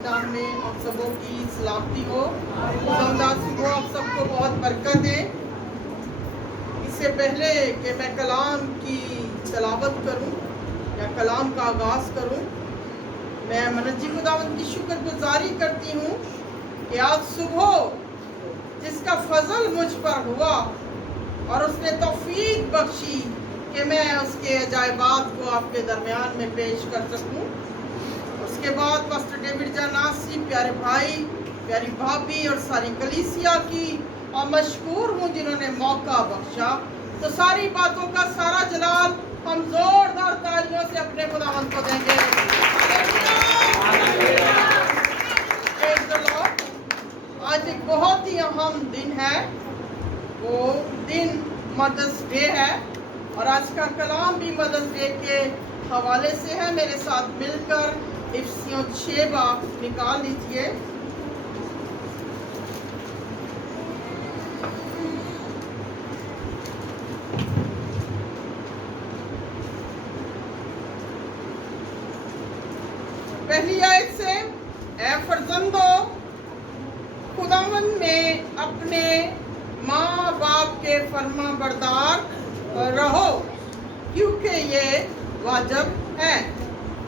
नाम में आप सबों की सलामती हो, खुदावंद को आप सबको बहुत बरकत है। इससे पहले कि मैं कलाम की तलावत करूं या कलाम का आगाज़ करूं, मैं मनजी खुदावंद की शुक्रगुजारी करती हूं कि आज सुबह जिसका फजल मुझ पर हुआ और उसने तौफीक बख्शी कि मैं उसके अजायबात को आपके दरमियान में पेश कर सकूं। उसके बाद पास्टर डेविड जानासी, प्यारे भाई, प्यारी भाभी और सारी कलीसिया की और मशकूर हूँ जिन्होंने मौका बख्शा। तो सारी बातों का सारा जलाल हम जोरदार तालियों से अपने खुदावंद को देंगे। आज एक बहुत ही अहम दिन है, वो दिन मदर्स डे है और आज का कलाम भी मदर्स डे के हवाले से है। मेरे साथ मिलकर इफ्सियों 6 बाब निकाल लीजिए। पहली आयत से, ऐ फर्जंदो खुदावंद में अपने माँ बाप के फर्मा बरदार रहो क्योंकि ये वाजिब है।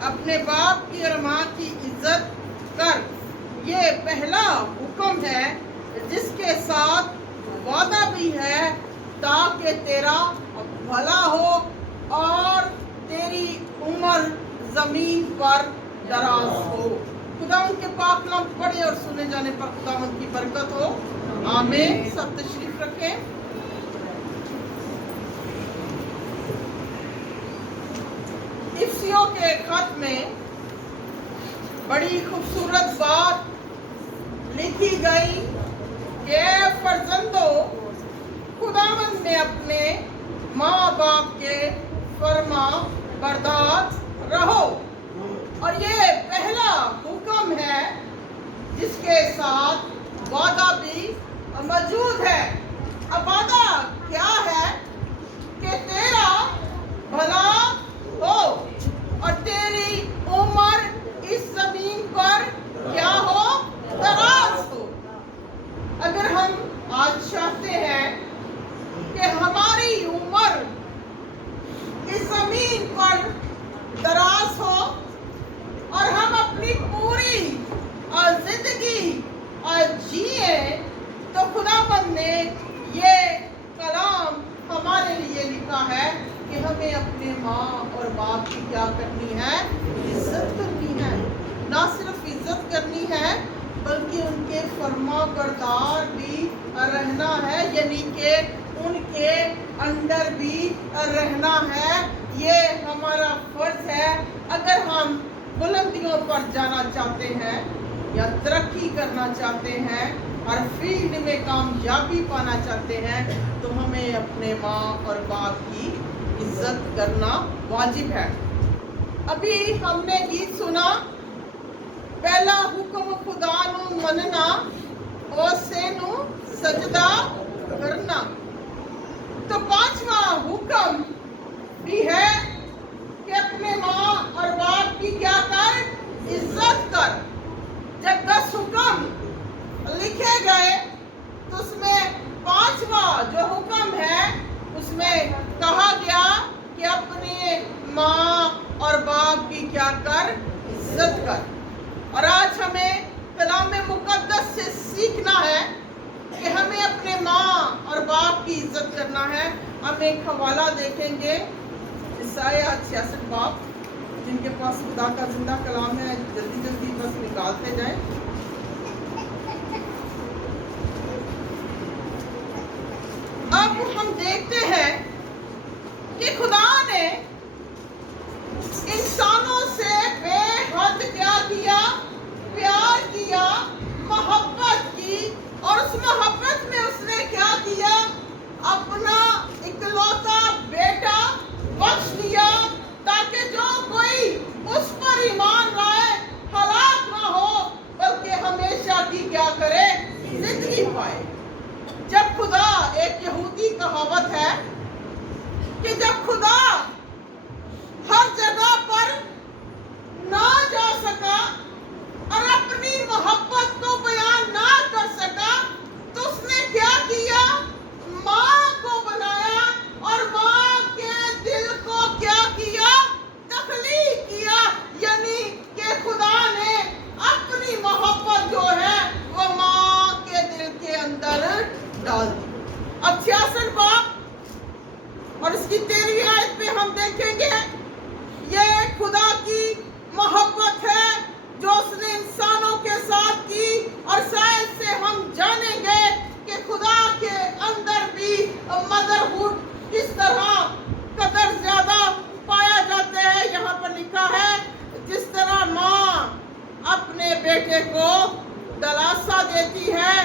अपने बाप की और माँ की इज्जत कर, ये पहला हुक्म है जिसके साथ वादा भी है ताकि तेरा भला हो और तेरी उम्र जमीन पर दराज हो। खुदावंद के पाक नाम पढ़े और सुने जाने पर खुदावंद की बरकत हो। आमीन। सब तशरीफ रखें। इफ्सियों के खत में बड़ी खूबसूरत बात लिखी गई कि फर्जंदो खुदावंद में अपने माँ बाप के फर्मा बरदार रहो, और ये पहला हुक्म है जिसके साथ वादा भी मौजूद है। अब वादा क्या है कि तेरा भला हो और तेरी उम्र इस जमीन पर क्या हो, दराज हो। अगर हम आज चाहते हैं कि हमारी उम्र इस जमीन पर दराज हो और हम अपनी पूरी जिंदगी जिए, तो खुदावंद ने ये कलाम हमारे लिए लिखा है कि हमें अपने माँ और बाप की क्या करनी है, इज्जत करनी है। ना सिर्फ इज्जत करनी है बल्कि उनके फर्मा बरदार भी रहना है, यानी कि उनके अंडर भी रहना है। ये हमारा फर्ज है। अगर हम बुलंदियों पर जाना चाहते हैं या तरक्की करना चाहते हैं और फील्ड में कामयाबी पाना चाहते हैं, तो हमें अपने माँ और बाप की इज्जत करना वाजिब है। अभी हमने गीत सुना, पहला हुक्म खुदा नू मनना और सेनू सजदा करना। तो पांचवा हुक्म भी है कि अपने माँ और बाप की क्या कर, इज्जत कर। जब 10 हुक्म लिखे गए तो उसमें पांचवा जो हुक्म है उसमें कहा गया कि अपने माँ और बाप की क्या कर, इज्जत कर। और आज हमें कलाम मुकद्दस से सीखना है कि हमें अपने माँ और बाप की इज्जत करना है। हम एक हवाला देखेंगे, ईसाया 66 बाब। जिनके पास खुदा का जिंदा कलाम है जल्दी जल्दी बस निकालते जाएं। अब हम देखते हैं कि खुदा ने इंसानों से बेहद क्या किया, प्यार किया, मोहब्बत की, और उस मोहब्बत में उसने क्या किया, अपना इकलौता बेटा बख्श दिया ताकि जो कोई उस पर ईमान लाए हलाक ना हो बल्कि हमेशा की क्या करे, जिंदगी पाए। जब खुदा, एक यहूदी कहावत है कि जब खुदा हर जगह पर ना जा सका और अपनी اور سائنس سے ہم جانیں گے کہ خدا کے اندر بھی مدرہوڈ کس طرح قدر زیادہ پایا جاتے ہیں. یہاں پر لکھا ہے جس طرح ماں اپنے بیٹے کو دلاسا دیتی ہے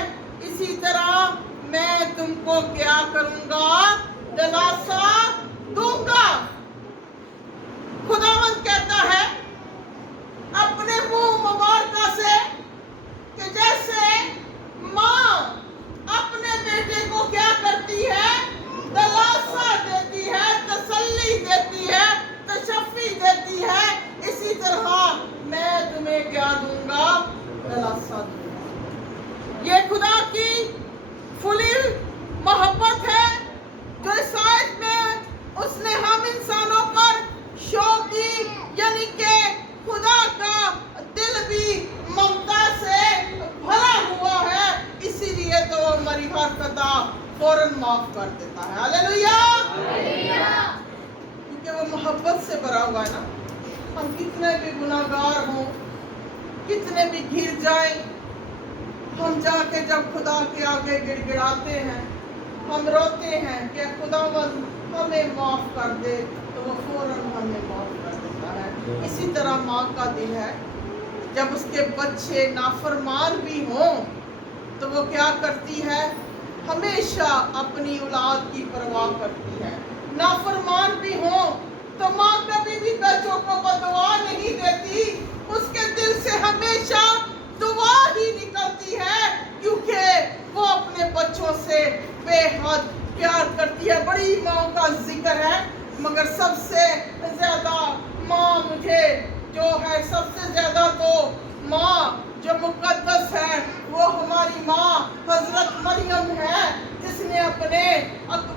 اسی طرح میں تم کو کیا کروں گا, دلاسا دوں گا. خداوند کہتا ہے اپنے منہ مبارکہ سے کہ جیسے ماں اپنے بیٹے کو کیا کرتی ہے, دلاسا دیتی ہے, تسلی دیتی ہے, تشفی دیتی ہے, اسی طرح میں تمہیں کیا دوں گا, دلاسا دوں گا. یہ خدا کی کھلی محبت ہے جو اس آیت میں اس نے ہم انسانوں پر شو کی, یعنی کہ خدا کا دل بھی ممتا سے بھرا ہوا ہے, اسی لیے تو وہ ہماری ہر خطا فوراً معاف کر دیتا ہے. ہاللیلویہ. کیونکہ وہ محبت سے بھرا ہوا ہے نا. ہم کتنے بھی گناہگار ہوں, کتنے بھی گر جائیں, ہم جا کے جب خدا کے آگے گڑ گڑاتے ہیں, ہم روتے ہیں کہ خداوند ہمیں معاف کر دے, تو وہ فوراً ہمیں معاف کر دیتا ہے. اسی طرح ماں کا دل ہے, جب اس کے بچے نافرمان بھی ہوں تو وہ کیا کرتی ہے, ہمیشہ اپنی اولاد کی پرواہ کرتی ہے. نافرمان بھی ہوں تو ماں کبھی بھی بچوں کو بددعا نہیں دیتی, اس کے دل سے ہمیشہ دعا ہی نکلتی ہے, کیونکہ وہ اپنے بچوں سے بے حد پیار کرتی ہے. بڑی ماں کا ذکر ہے, مگر سب سے زیادہ ماں مجھے جو ہے, سب سے زیادہ تو ماں جو مقدس ہے وہ ہماری ماں حضرت مریم ہے, جس نے اپنے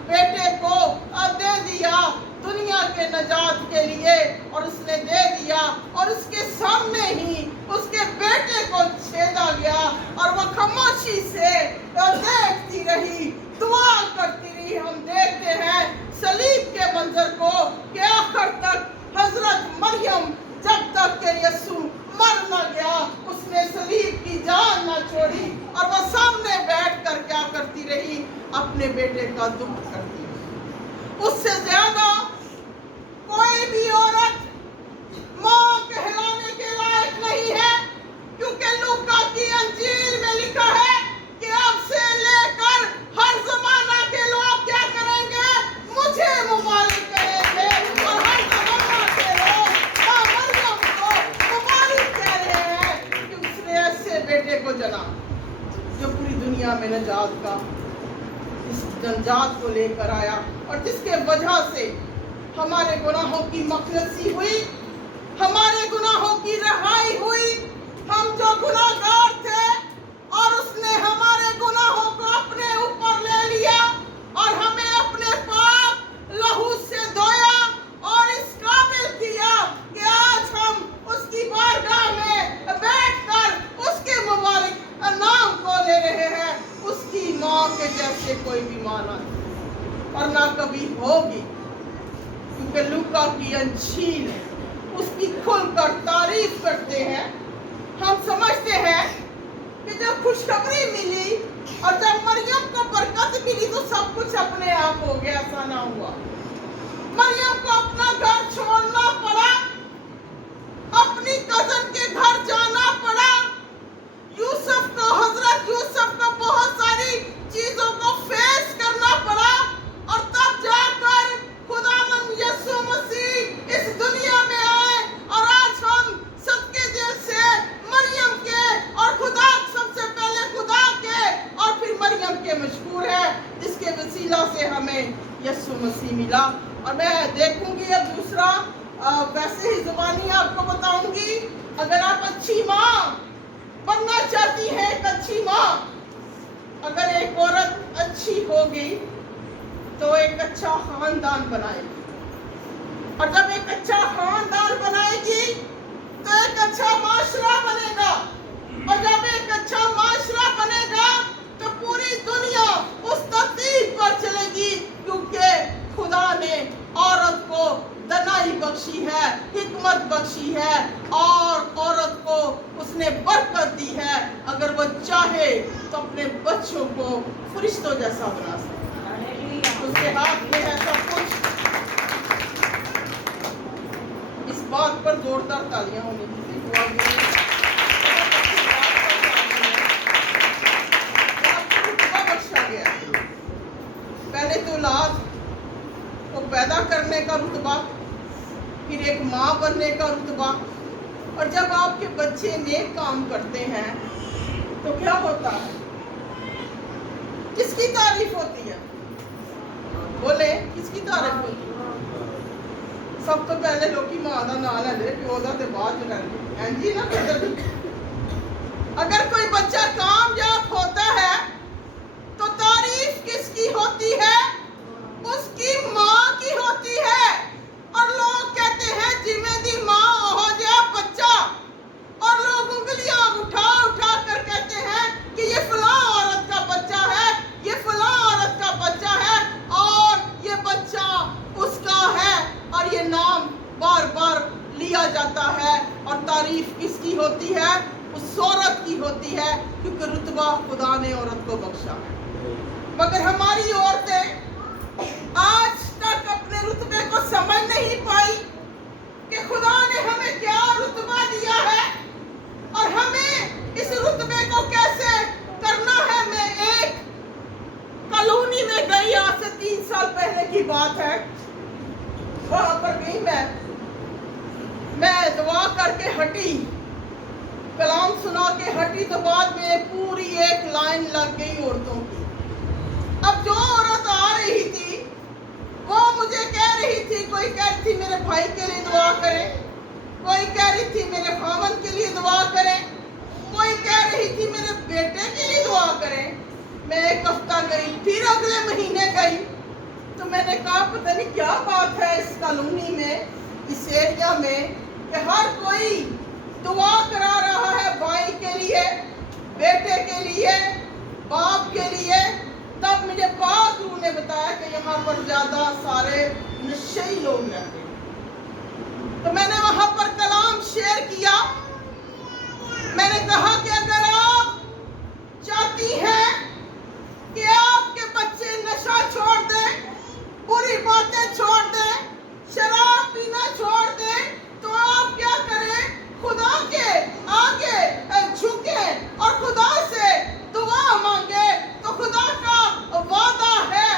بیٹے کو دے دیا دنیا کے نجات کے لیے, اور اس نے دے دیا اور اس کے سامنے ہی اس کے بیٹے کو چھیدا گیا, اور وہ خاموشی سے دیکھتی رہی, دعا کرتی رہی. ہم دیکھتے ہیں صلیب کے منظر کو کہ آخر تک حضرت مریم جب تک کہ یسوع مر نہ گیا اس نے صلیب کی جان نہ چھوڑی, اور وہ سامنے بیٹھ کر کیا کرتی رہی, اپنے بیٹے کا دکھ کرتی رہی. اس سے زیادہ کوئی بھی عورت ماں کہلانے کے لائق نہیں ہے, کیونکہ لوکا کی انجیل میں لکھا ہے کہ اب سے لے کر ہر زمانہ کے لوگ کیا کریں گے, مجھے مبارک کہیں گے, اور ہر زمانہ کے لوگ ماں مریم کو مبارک کہہ رہے ہیں کہ اس نے ایسے بیٹے کو جنا جو پوری دنیا میں نجات کا اس نجات کو لے کر آیا, اور جس کے وجہ سے ہمارے گناہوں کی مغفرت ہوئی, ہمارے گناہوں کی رہائی ہوئی. ہم جو گناہگار تھے اور اس نے ہمارے گناہوں کو اپنے اوپر لے لیا اور ہمیں اپنے پاک لہو سے دھویا اور اس قابل کیا کہ آج ہم اس کی بارگاہ میں بیٹھ کر اس کے مبارک نام کو لے رہے ہیں. اس کی ماں کے جیسے کوئی بھی ماں نہ تھی اور نہ کبھی ہوگی, کیونکہ لوکا کی انجیل اس کی کھل کر تعریف کرتے ہیں. ہم سمجھتے ہیں کہ جب خوشخبری ملی اور جب مریم کو برکت ملی تو سب کچھ اپنے آپ ہو گیا, ایسا نہ ہوا. مریم کو اپنا گھر چھوڑنا پڑا, اپنی کزن کے گھر جانا پڑا, یوسف کو, حضرت یوسف کو بہت ساری چیزوں کو فیس کرنا پڑا, اور تب جا کر خداوند یسوع مسیح اس دنیا میں آئے, اور آج ہم سب کے دل سے مریم کے اور خدا سب سے پہلے خدا کے اور پھر مریم کے مشہور ہے, جس کے وسیلہ سے ہمیں یسوع مسیح ملا. اور میں دیکھوں گی اب دوسرا, ویسے ہی زبانی آپ کو بتاؤں گی. اگر آپ اچھی ماں بننا چاہتی ہیں, ایک اچھی ماں, اگر ایک عورت اچھی ہوگی تو ایک اچھا خاندان بنائے گی, اور جب ایک اچھا خاندان بنائے گی تو ایک اچھا معاشرہ بنے گا, اور جب ایک اچھا معاشرہ بنے گا تو پوری دنیا اس ترتیب پر چلے گی, کیونکہ خدا نے عورت کو دنائی بخشی ہے, حکمت بخشی ہے, اور عورت کو اس نے برکت طاقت دی ہے, اگر وہ چاہے تو اپنے بچوں کو فرشتوں جیسا بنا سکتا ہے. اس کے ہاتھ میں ہے سب کچھ. اس بات پر زوردار تالیاں ہونی چاہیے. پہلے تو اولاد کو پیدا کرنے کا رتبہ, پھر ایک ماں بننے کا رتبہ, اور جب آپ کے بچے نیک کام کرتے ہیں تو کیا ہوتا ہے؟ کس کی تعریف ہوتی ہے؟ بولے, کس کی تعریف ہوتی ہے؟ سب تو پہلے لوگ کی ماں دا نام لیندے, پیو دا تے بعد جو لیندے ہیں جی نا. اگر کوئی بچہ کامیاب ہوتا ہے تو تعریف کس کی ہوتی ہے؟ اس کی ماں کی ہوتی ہے. اور لوگ کہتے ہیں جویں دی ماں ہو جائے بچہ, اور لوگ انگلیاں اٹھا اٹھا کر کہتے ہیں کہ یہ فلاں عورت کا بچہ ہے, یہ فلاں عورت کا بچہ ہے, اور یہ بچہ اس کا ہے, اور یہ نام بار بار لیا جاتا ہے. اور تعریف کس کی ہوتی ہے؟ اس عورت کی ہوتی ہے, کیونکہ رتبہ خدا نے عورت کو بخشا ہے. مگر ہماری عورتیں آج تک اپنے رتبے کو سمجھ نہیں پائی کہ خدا نے ہمیں کیا رتبہ دیا ہے اور ہمیں اس رتبے کو کیسے کرنا ہے. میں ایک کالونی میں گئی, آج سے 3 سال پہلے کی بات ہے. وہاں پر گئی میں دعا کر کے ہٹی, کلام سنا کے ہٹی, تو بعد میں پوری ایک لائن لگ گئی عورتوں کی. اب جو عورت آ رہی تھی وہ مجھے کہہ رہی تھی, کوئی کہہ رہی تھی میرے بھائی کے لیے دعا کریں, کوئی کہہ رہی تھی میرے خاوند کے لیے دعا کریں, کوئی کہہ رہی تھی میرے بیٹے کے لیے دعا کریں. میں ایک ہفتہ گئی, پھر اگلے مہینے گئی, تو میں نے کہا پتہ نہیں کیا بات ہے اس کالونی میں, اس ایریا میں, کہ ہر کوئی دعا کرا رہا ہے بھائی کے لیے, بیٹے کے لیے, باپ کے لیے. تب مجھے پاک روح نے بتایا کہ یہاں پر زیادہ سارے نشئی لوگ رہتے ہیں. تو میں نے وہاں پر کلام شیئر کیا. میں نے کہا کہ اگر آپ چاہتی ہیں کہ آپ کے بچے نشہ چھوڑ دیں, بری باتیں چھوڑ دیں, شراب پینا چھوڑ دیں, تو آپ کیا کریں؟ خدا کے آگے جھکیں اور خدا سے دعا مانگے. تو خدا کا وعدہ ہے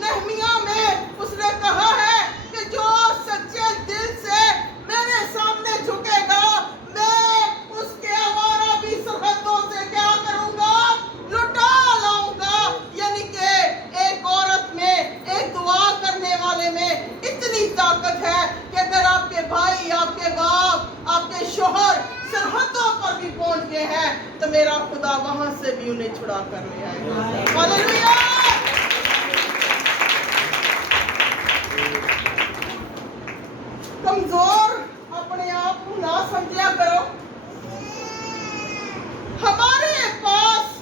نہمیہ میں اس نے کہا ہے کہ جو سچے دل سے میرے سامنے جھکے گا, میں اس کے آوارہ بھی سرحدوں سے کیا کروں گا؟ لٹا لاؤں گا. یعنی کہ ایک عورت میں, ایک دعا کرنے والے میں اتنی طاقت ہے کہ اگر آپ کے بھائی, آپ کے باپ, آپ کے شوہر سرحدوں پر بھی پہنچ گئے ہیں تو میرا خدا وہاں سے بھی انہیں چھڑا کر لے آئے گا. ہاللیلویا. کمزور اپنے آپ کو نہ سمجھا کرو. ہمارے پاس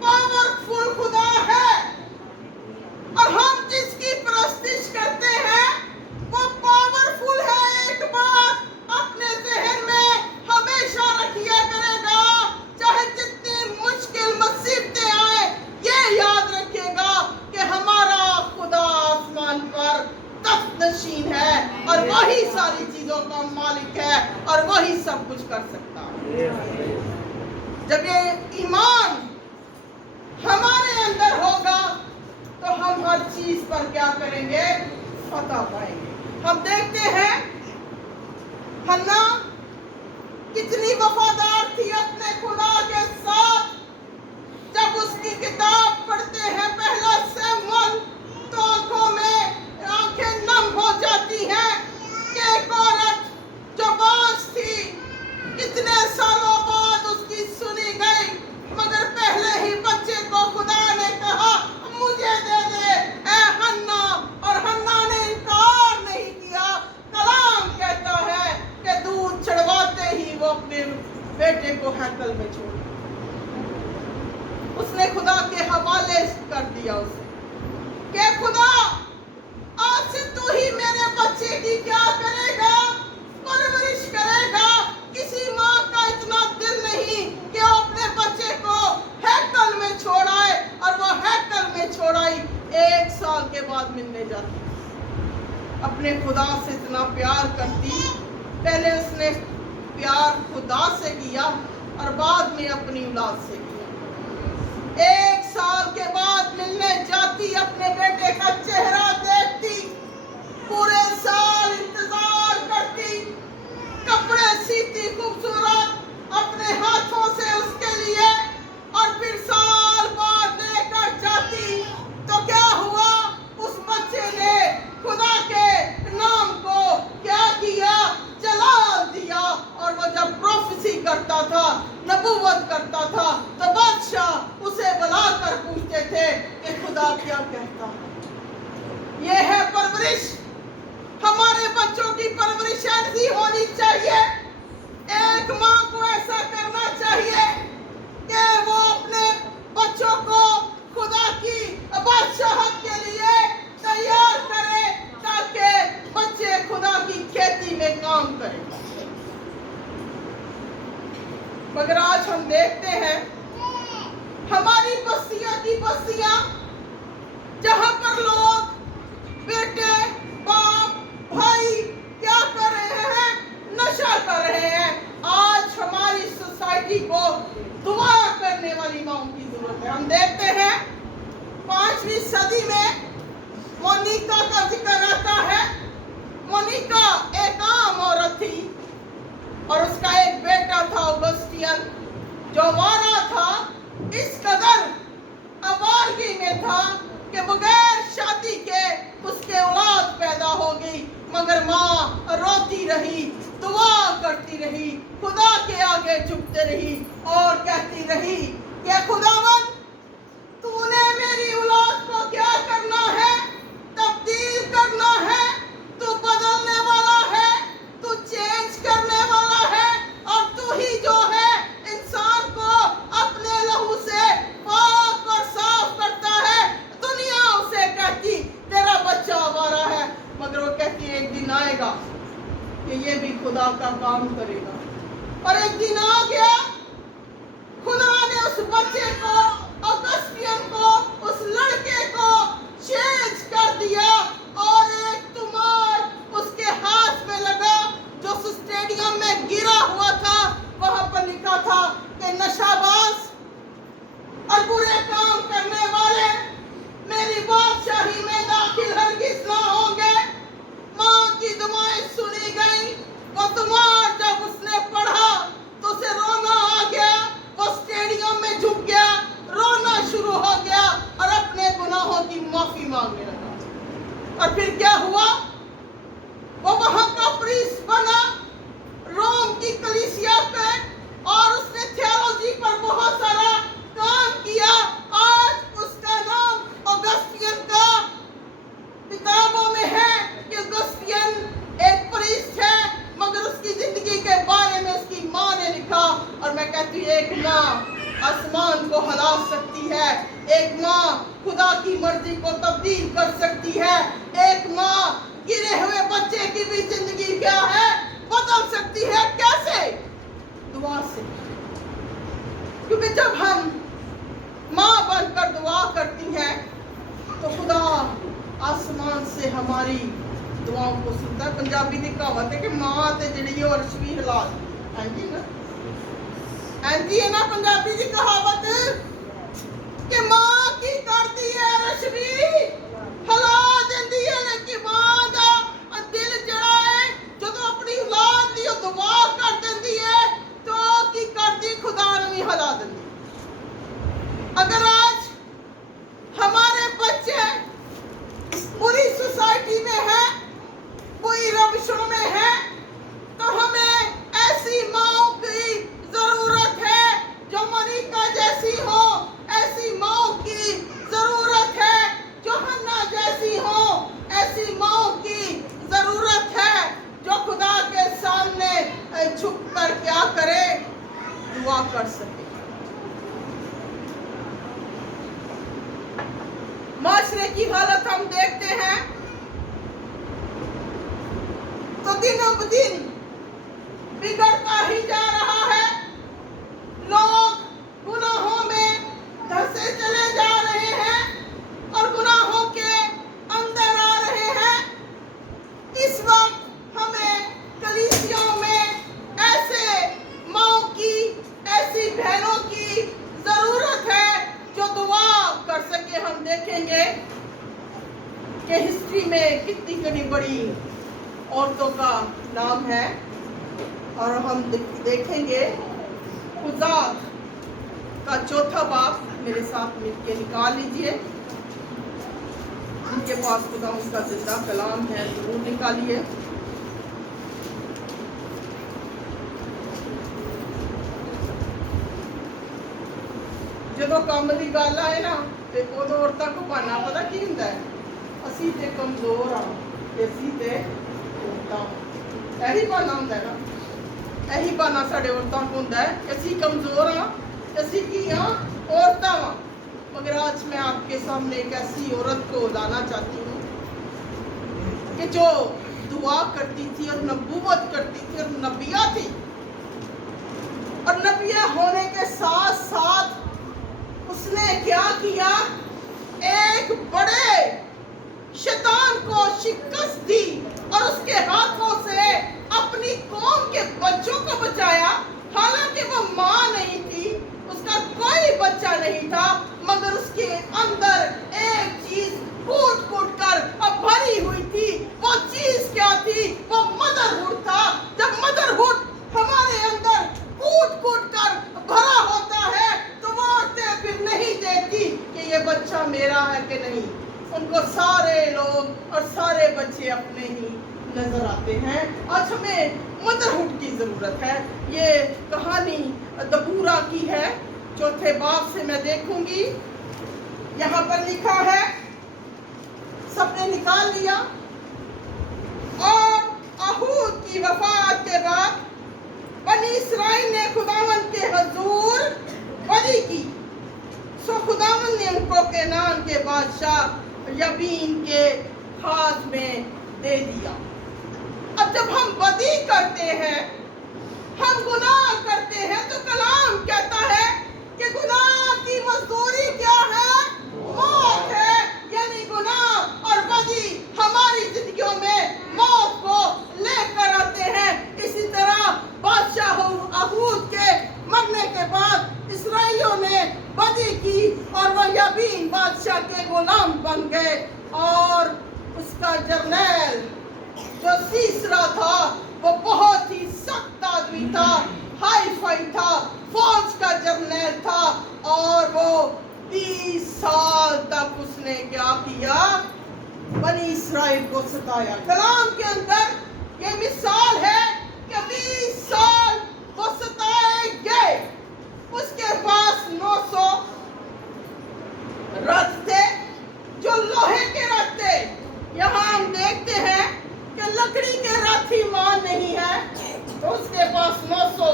پاورفل خدا ہے, اور ہم جس کی پرستش کرتے ہیں وہ پاورفل ہے. ایک بات اپنے ذہن میں ہمیشہ رکھیا کرے گا, چاہے جتنی مشکل مصیبتیں آئیں, یہ یاد رکھے گا کہ ہمارا خدا آسمان پر تخت نشین ہے, اور وہی ساری چیزوں کا مالک ہے, اور وہی سب کچھ کر سکتا ہے. جب یہ ایمان ہمارے اندر ہوگا تو ہم ہر چیز پر کیا کریں گے؟ فتح پائیں گے. ہم دیکھتے ہیں حنا کتنی وفادار تھی اپنے خدا کے ساتھ. جب اس کی کتاب پڑھتے ہیں پہلا سیموئیل, تو آنکھوں میں آنکھیں نم ہو جاتی ہیں کہ ایک عورت جو باز تھی اتنے سالوں بعد اس کی سنی گئی, مگر پہلے ہی بچے کو خدا نے کہا مجھے دے دے اے حنا, اور حنا نے انکار نہیں کیا. کلام کہتا ہے کہ دودھ چڑھواتے ہی وہ اپنے بیٹے کو ہیکل میں چھوڑ دیا. اس نے خدا کے حوالے کر دیا اسے کہ خدا آج سے تو ہی میرے بچے کی کیا کرے گا؟ پرورش کرے گا. کسی ماں کا जाती, अपने खुदा से इतना प्यार करती। पहले उसने प्यार खुदा से किया और बाद में अपनी औलाद से किया। 1 साल के बाद मिलने जाती, अपने बेटे का चेहरा देखती, पूरे साल इंतजार करती, कपड़े सीती खूबसूरत अपने हाथों से उसके लिए, और फिर साल बाद लेकर जाती। तो क्या हुआ, उस बच्चे ने खुदा के नाम को क्या किया, जला दिया। और वो जब प्रोफेसी करता था, नबूवत करता था, तो बादशाह उसे बुलाकर पूछते थे कि खुदा क्या कहता है। ये है परवरिश। हमारे बच्चों की परवरिश ऐसी होनी चाहिए। एक माँ को ऐसा करना चाहिए कि वो अपने बच्चों को खुदा की बादशाहत के लिए तैयार करे, ताकि बच्चे खुदा की खेती में काम करें। मगर आज हम देखते हैं हमारी बस्तियां की बस्तियां, जहां पर लोग, बेटे, बाप, भाई क्या कर रहे हैं, नशा कर रहे हैं। आज हमारी सोसाइटी को दुआ करने वाली माओं की जरूरत है। हम देखते हैं 5वीं सदी में मोनिका का जिक्र आता है। मोनिका एक आम औरत थी और उसका एक बेटा था ऑगस्टियन, जो आवारा था, इस कदर आवारगी में था कि बगैर शादी के उसके औलाद पैदा हो गई। मगर माँ रोती रही, दुआ करती रही, खुदा के आगे झुकते रही और कहती रही कि खुदावन, तूने मेरी औलाद को क्या करना है, तब्दील करना है, तू बदलने वाला है, तू चेंज करने वाला है, और तू ही जो है इंसान को अपने लहू से पाक और साफ करता है। दुनिया उसे कहती तेरा बच्चा आवारा है, मगर वो कहती एक दिन आएगा कि ये भी खुदा का काम करेगा। और एक दिन आ गया, खुदा ने उस बच्चे को, ऑगस्टियन को, उस लड़के को चेंज कर दिया, और एक तुमार उसके हाथ में लगा, जो उस स्टेडियम में गिरा हुआ था। वहां पर लिखा था कि नशाबाज और बुरे काम करने वाले मेरी बादशाही में दाखिल हरगिज़ ना होंगे। माँ की दुआएं सुनी गई। वो तुमार जब उसने पढ़ा तो उसे रोना आ गया, वो स्टेडियम में झुक गया, रोना शुरू हो गया और अपने गुनाहों की माफी मांगने लगा। और फिर क्या हुआ, वो वहां का प्रीस्ट बना रोम की कलीसिया पे, और उसने थियोलॉजी पर बहुत सारा काम किया। आज उसका नाम ऑगस्टियन का किताबों में है कि ऑगस्टियन एक प्रीस्ट है, मगर उसकी जिंदगी के बारे में उसकी माँ ने लिखा। और मैं कहती हूँ एक माँ आसमान को हिला सकती है, एक माँ खुदा की मर्जी को तब्दील कर सकती है, एक माँ गिरे हुए बच्चे की भी जिंदगी क्या है, बदल सकती है। कैसे? दुआ से। क्योंकि जब हम माँ बनकर दुआ करती हैं तो खुदा आसमान से हमारी दुआओं को सुनता है। पंजाबी की कहावत है कि माँ ते जिहड़ी और रश्मी हिला दी ना, ऐंजी है ना पंजाबी की कहावत कि माँ की करती है रश्मी हिला देंदी है। लेकिन माँ दा दिल जड़ा है जदों अपनी औलाद दी दुआ कर देंदी है तो की करदी खुदा नूं भी हिला देंदी। अगर आज हमारे बच्चे पूरी सोसाइटी में है, कोई रविशों में है, तो हमें ऐसी माँओं की जरूरत है जो मोनिका जैसी हो, ऐसी माँओं की जरूरत है जो हन्ना जैसी हो, ऐसी माँओं की जरूरत है जो खुदा के सामने झुक कर क्या करे, दुआ कर सके। माशरे की हालत हम देखते हैं तो दिनों ब दिन बिगड़ता ही जा रहा है। लोग गुनाहों में धंसे चले जा रहे हैं और गुनाहों के अंदर आ बहनों की जरूरत है जो दुआ कर सके। हम देखेंगे कि हिस्ट्री में कितनी बड़ी बड़ी औरतों का नाम है, और हम देखेंगे खुजात का चौथा बाब मेरे साथ मिलके निकाल लीजिए। जिनके पास खुदा उनका जिंदा कलाम है जरूर निकालिए। ਜਦੋਂ ਕੰਮ ਦੀ ਗੱਲ ਆਏ ਨਾ ਤੇ ਉਦੋਂ ਔਰਤਾਂ ਕੋ ਬਹਾਨਾ ਪਤਾ ਕੀ ਹੁੰਦਾ ਹੈ, ਅਸੀਂ ਤੇ ਕਮਜ਼ੋਰ ਆ ਤੇ ਅਸੀਂ ਤੇ ਔਰਤਾਂ। ਇਹੀ ਬਹਾਨਾ ਹੁੰਦਾ ਹੈ ਨਾ, ਇਹੀ ਬਹਾਨਾ ਸਾਡੇ ਔਰਤਾਂ ਕੋ ਹੁੰਦਾ ਹੈ ਕਿ ਅਸੀਂ ਕਮਜ਼ੋਰ ਆ ਤੇ ਅਸੀਂ ਕੀ ਆ, औरतां वा। मगर आज मैं आपके सामने एक ऐसी औरत को लाना चाहती हूँ कि जो दुआ करती थी और नबूवत करती थी और नबिया थी, और नबिया होने के साथ साथ उसने क्या किया, एक बड़े शैतान को शिकस्त दी और उसके हाथों से अपनी कौम के बच्चों को बचाया। हालांकि वो माँ नहीं थी, उसका कोई बच्चा नहीं था, मगर उसके अंदर एक चीज कूट कूट कर भरी हुई थी। वो चीज क्या थी, वो मदरहुड था। जब मदरहुड हमारे अंदर कूट कूट कर भरा होता है तो वो औरतें फिर नहीं देखती कि ये बच्चा मेरा है कि नहीं। उनको सारे लोग और सारे बच्चे अपने ही नजर आते हैं। आज हमें मदरहुड की जरूरत है। ये कहानी दबूरा की है, चौथे बाब से मैं देखूंगी। यहाँ पर लिखा है, सबने निकाल लिया। और अहूद की वफात के बाद बनी इसराइल ने खुदावंद के हजूर बदी की, सो खुदावंद ने उनको केनान के बादशाह यबीन के हाथ में दे दिया। अब जब हम बदी करते हैं, हम गुनाह करते हैं, तो कलाम कहता है कि गुनाह की मजदूरी क्या है, मौत है। यानी गुनाह और बदी हमारी जिंदगियों में मौत को लेकर आते हैं। इसी तरह बादशाह अहूद के मरने के बाद इसराइलियों ने बदी की और वह यबीन बादशाह के गुलाम बन गए। और उसका जर्नैल जो सीसरा था वो बहुत ही सख्त आदमी था, हाई फाई था, फौज का जर्नैल था। और वो 20 साल तक उसने क्या किया, बनी इसराइल को सताया। कलाम के अंदर ये मिसाल है कि 20 साल वो सताए गए। उसके पास 900 रथ थे जो लोहे के रथ थे। यहाँ हम देखते हैं कि लकड़ी के रथ ही मान नहीं है, तो उसके पास 900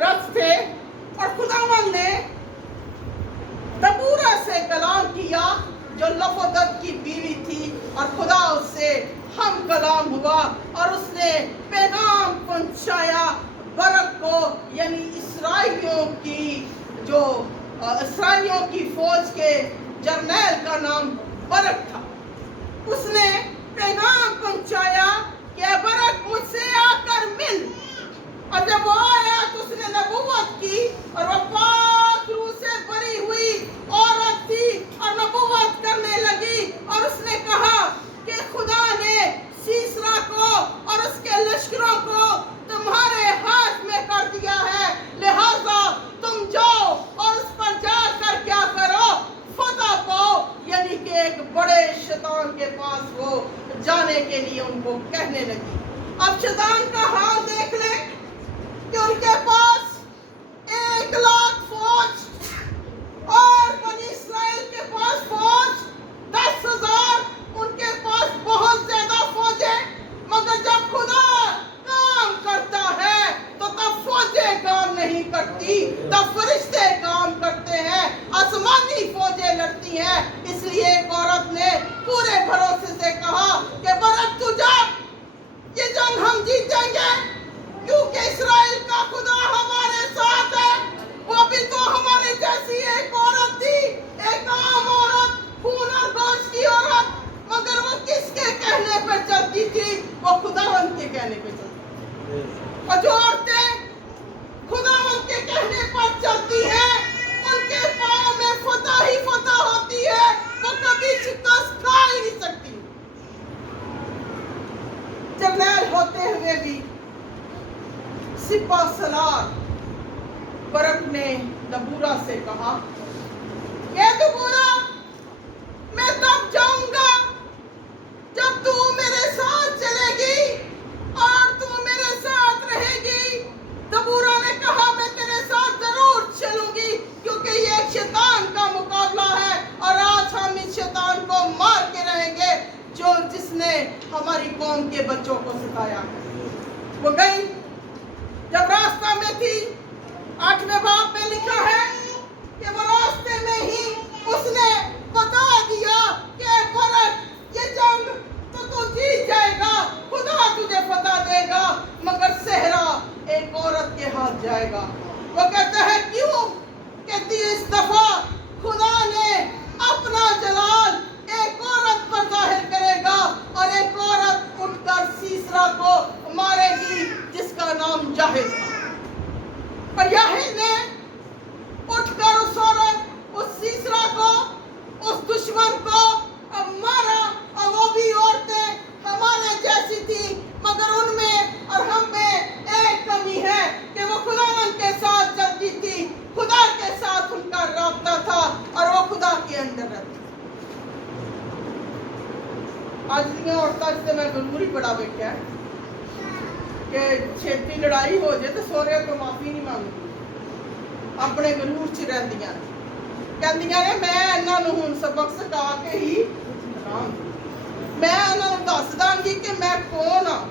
रथ थे। और खुदावंद ने दबूरा से कलाम किया जो लफोदत की बीवी थी, और खुदा उससे हम कलाम हुआ और उसने पैगाम पहुंचाया बरक को। यानी इसराइलियों की फौज के जर्नैल का नाम बरक था। उसने पैगाम पहुंचाया कि बरक मुझसे आकर मिल। और जब वो आया तो उसने नबूवत की, और वो पाक रूह से भरी हुई औरत थी और नबूवत करने लगी। और उसने कहा कि खुदा ने सीसरा को और उसके लश्करों को तुम्हारे हाथ में कर दिया है, लिहाजा तुम जाओ और उस पर जाकर क्या करो, फतह पाओ। यानी कि एक बड़े शैतान के पास वो जाने के लिए उनको कहने लगी। अब शैतान का हाल देख ले कि उनके पास 1 लाख फौज और बनी इसराइल के पास फौज 10,000। उनके पास बहुत ज्यादा फौजें, मगर जब खुदा काम करता है तो तब फौजें काम नहीं करती, तब फरिश्ते काम करते हैं, आसमानी फौजें लड़ती हैं। इसलिए एक औरत ने पूरे भरोसे से कहा कि बरक तू जा, ये जंग हम जीतेंगे। ने दबूरा से कहा, ये दबूरा, मैं तब जाऊंगा जब तू मेरे साथ चलेगी और तू मेरे साथ रहेगी। दबूरा ने कहा, मैं तेरे साथ जरूर चलूंगी, क्योंकि ये एक शैतान का मुकाबला है और आज हम इस शैतान को मार के रहेंगे जो जिसने हमारी कौम के बच्चों को सताया है। वो गई, जब रास्ता में थी, 8वें बाब में लिखा है कि वो रास्ते में ही उसने बता दिया कि फर्क, ये जंग तो तू जीत जाएगा, खुदा तुझे फतह देगा, मगर सहरा एक औरत के हाथ जाएगा। वो कहता है क्यों? कहती है इस दफा खुदा ने अपना जलाल एक औरत पर जाहिर करेगा और एक औरत उठकर सीसरा को मारेगी जिसका नाम जाहिद था। और याहिद ने उठकर उस औरत, उस सीसरा को, उस दुश्मन को मारा। और वो भी औरतें हमारे जैसी थी, मगर उनमें और हम में एक कमी है कि वो खुदावंद के साथ चलती थी, खुदा के साथ उनका राब्ता था और वो खुदा के अंदर रहती। आज दियां औरतां से मैं गुरगुरी बड़ा बैठा है कि छेती लड़ाई हो जाए तो सोहरे को माफी नहीं मांगती, अपने गुरूर च रहंदियां कहंदियां ने मैं इन्हां नूं हुण सबक सिखा के ही रहांगी, मैं इन्हां नूं दस दांगी कि मैं कौन हाँ।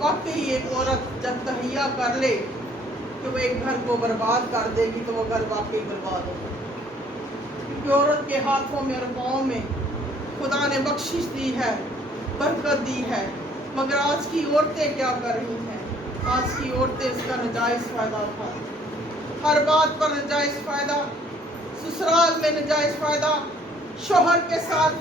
वाकई एक औरत जब तहैया कर ले कि वो एक घर को बर्बाद कर देगी तो वो घर वाकई बर्बाद होगा, क्योंकि औरत के हाथों में और पाँव में खुदा ने बख्शिश दी है, बरकत दी है। मगर आज की औरतें क्या कर रही हैं? आज की औरतें इसका नाजायज फायदा उठा रही हैं। हर बात पर नाजायज फायदा, ससुराल में नाजायज फायदा, शोहर के साथ।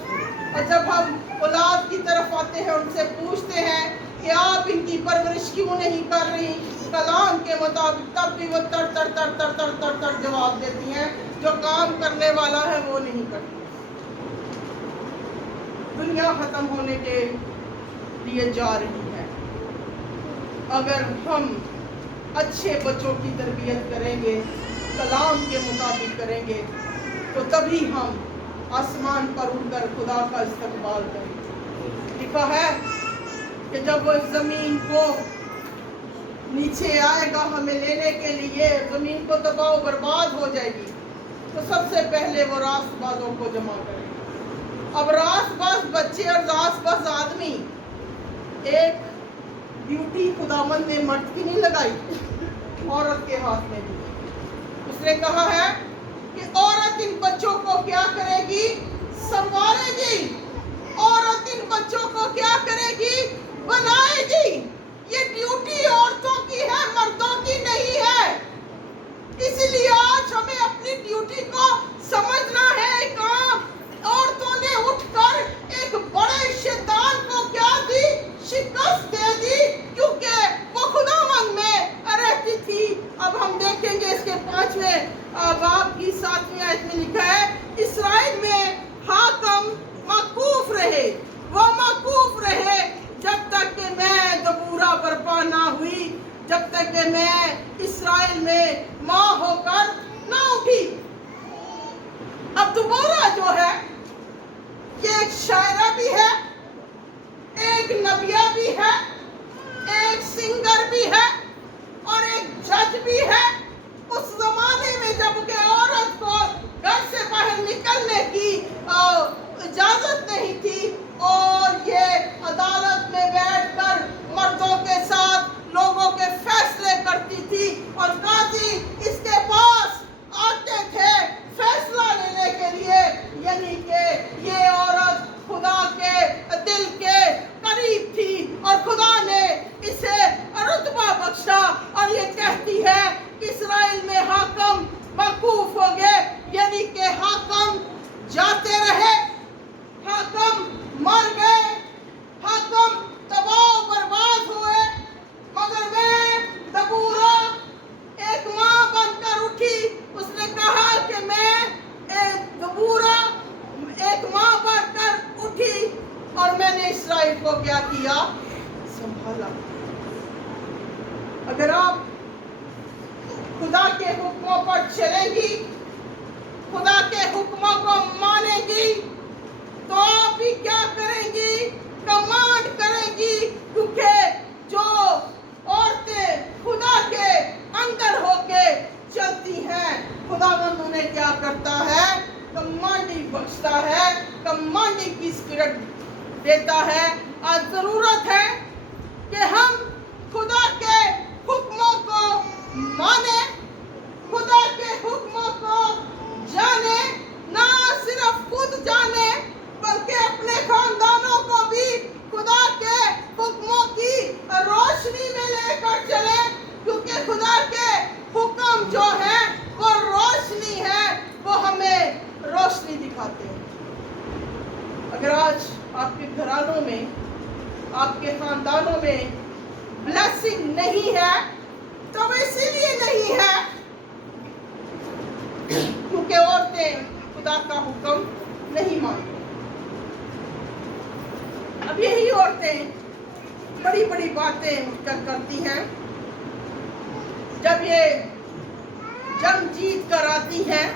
और जब हम औलाद की तरफ आते हैं, उनसे पूछते हैं कि आप इनकी परवरिश क्यों नहीं कर रही कलाम के मुताबिक, तब भी वो तर तर तर तर तर तर तर जवाब देती हैं, जो काम करने वाला है वो नहीं करती। दुनिया खत्म होने के लिए जा रही है। अगर हम अच्छे बच्चों की तरबियत करेंगे, कलाम के मुताबिक करेंगे, तो तभी हम आसमान पर उड़कर खुदा का इस्तकबाल करेंगे। लिखा है कि जब वो जमीन को नीचे आएगा हमें लेने के लिए, जमीन को तबाह बर्बाद हो जाएगी, तो सबसे पहले वो रास्तबाजों को जमा करेगा। अब रास्तबाज बच्चे और रास्तबाज आदमी, एक ड्यूटी खुदावंद ने मर्द की नहीं लगाई, औरत के हाथ में दी। उसने कहा है कि औरत इन बच्चों को क्या करेगी? संवारेगी। औरत इन बच्चों को क्या करेगी? बनाएगी। ये ड्यूटी औरतों की है, मर्दों की नहीं है। इसलिए आज हमें अपनी ड्यूटी को समझना है। काम औरतों ने उठकर एक बड़े शैतान को क्या दी? शिकस्त दे दी, क्योंकि वो खुदावंद में रहती थी। अब हम देखेंगे इसके 5वें बाब की 7वीं आयत में लिखा है, इस्राएल में हाकम मौकूफ रहे, वो मौकूफ रहे जब तक कि मैं दबूरा बर्पा ना हुई, जब तक कि मैं इस्राएल में माँ होकर ना उठी। अब दबूरा जो है ये एक शायरा भी है, एक नबिया भी है, एक सिंगर भी है और एक जज भी है। उस जमाने में जब के औरत को घर से बाहर निकलने की इजाजत नहीं थी और ये अदालत में बैठकर मर्दों के साथ लोगों के फैसले करती थी और काजी इसके पास आते थे फैसला लेने के लिए, यानी कि ये औरत खुदा के दिल के करीब थी और खुदा ने इसे रुतबा बख्शा और ये कहती है कि इस्राएल में हाकम मौकूफ हो गए, यानी कि हाकम जाते रहे, हाकम मर गए, हाकम तबाह बर्बाद हुए। मगर मैं दबूरा एक माँ बनकर उठी। उसने कहा कि मैं एक दबूरा एक माँ बनकर उठी और मैंने इस्राएल को क्या किया? संभाला। अगर आप खुदा के हुक्मों पर चलेंगी, खुदा के हुक्मों को मानेंगी, तो आप भी क्या करेंगी? कमांड करेंगी, क्योंकि जो औरतें खुदा के अंदर होके चलती हैं, खुदावंद उन्हें क्या करता है? कमांडिंग बख्शता है, कमांडिंग की स्पिरिट देता है। आज जरूरत है कि हम खुदा के हुक्मों को माने, खुदा के हुक्मों को जाने, ना सिर्फ खुद जाने बल्कि अपने खानदानों को भी खुदा के हुक्मों की रोशनी में लेकर चले, क्योंकि खुदा के हुक्म जो है वो रोशनी है, वो हमें रोशनी दिखाते हैं। अगर आज आपके घरानों में, आपके खानदानों में ब्लेसिंग नहीं है, तो वो इसीलिए नहीं है क्योंकि औरतें खुदा का हुक्म नहीं मानती। अब यही औरतें बड़ी बड़ी बातें उठकर करती हैं। जब ये जंग जीत कर आती हैं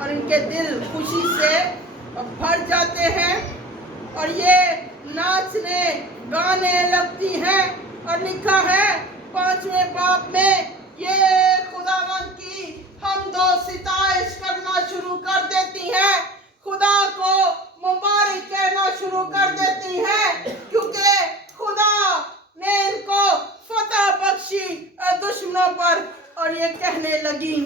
और इनके दिल खुशी से भर जाते हैं और ये नाचने गाने लगती हैं, और लिखा है 5वें बाब में, ये खुदावंद की हमदो सिताइश करना शुरू कर देती हैं, खुदा को मुबारक कहना शुरू कर देती हैं, क्योंकि खुदा ने इनको फतह बख्शी दुश्मनों पर। और ये कहने लगी,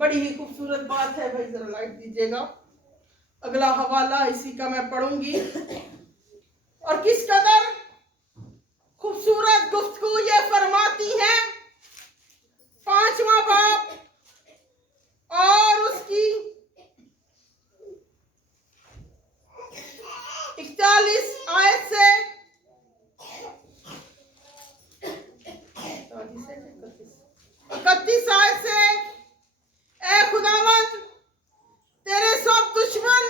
बड़ी ही खूबसूरत बात है भाई, जरा लाइट दीजिएगा। अगला हवाला इसी का मैं पढ़ूंगी, और किस कदर खूबसूरत गुफ्तगू ये फरमाती है। 5वां बाब और उसकी 41 आयत से 31 आयत से, ए खुदावंद, तेरे सब दुश्मन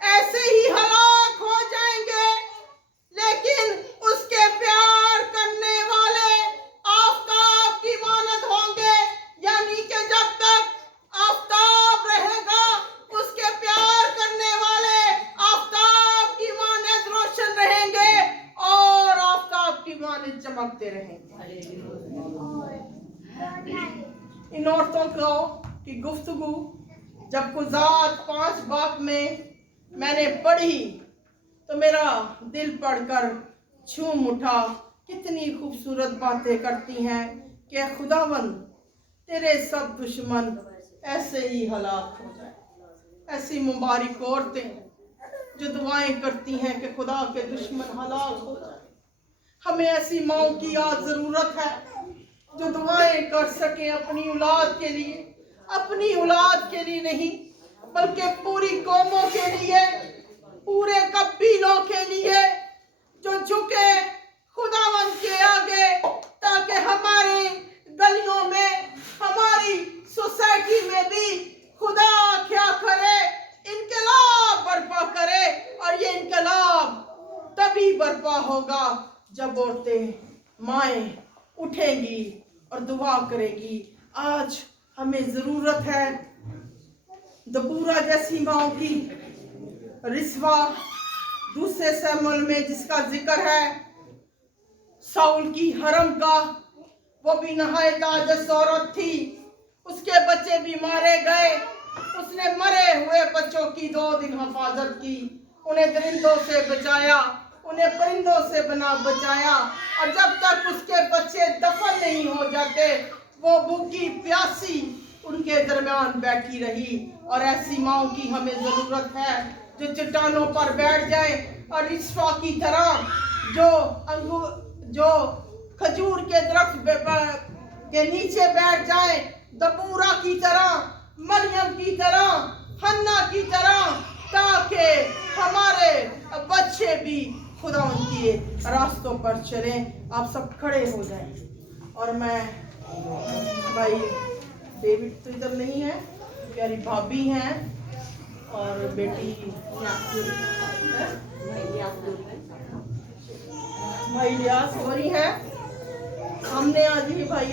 ऐसे ही हलाक हो जाएंगे, लेकिन उसके प्यार करने वाले आफताब की मानद होंगे। यानी कि जब तक आफताब रहेगा, उसके प्यार करने वाले आफताब की मानद रोशन रहेंगे और आफताब की मानद चमकते रहेंगे। इन औरतों को की गुफ्तगू जब कुज़ात 5 बाब में मैंने पढ़ी तो मेरा दिल पढ़कर झूम उठा। कितनी खूबसूरत बातें करती हैं कि खुदावंद, तेरे सब दुश्मन ऐसे ही हलाक हो जाए। ऐसी मुबारक औरतें जो दुआएं करती हैं कि खुदा के दुश्मन हलाक हो जाए। हमें ऐसी माओं की आज जरूरत है जो दुआएं कर सके अपनी औलाद के लिए, अपनी औलाद के लिए नहीं बल्कि पूरी कौमों के लिए, पूरे कबीलों के लिए, जो झुके खुदावंद के आगे, ताकि हमारी गलियों में, हमारी सोसाइटी में भी खुदा क्या करे, इनकलाब बर्पा करे। और ये इनकलाब तभी बर्पा होगा जब औरतें, माएं उठेंगी और दुआ करेगी। आज हमें जरूरत है दबूरा जैसी माओं की। रिस्वा 2 शमूएल में जिसका जिक्र है, साउल की हरम का, वो भी नहायत आजिज़ औरत थी, उसके बच्चे भी मारे गए। उसने मरे हुए बच्चों की 2 दिन हिफाजत की, उन्हें दरिंदों से बचाया, उन्हें परिंदों से बचाया, और जब तक उसके बच्चे दफन नहीं हो जाते वो भूखी प्यासी उनके दरमियान बैठी रही। और ऐसी माओं की हमें जरूरत है जो चट्टानों पर बैठ जाए और रिस्वा की तरह जो खजूर के दरख्त के नीचे बैठ जाए, दबूरा की तरह, मरियम की तरह, हन्ना की तरह, ताकि हमारे बच्चे भी खुदा उनके रास्तों पर चलें। आप सब खड़े हो जाएं। और मैं, भाई डेविड तो इधर नहीं है, प्यारी भाभी हैं और बेटी भाई लियास हो रही है। हमने आज ही भाई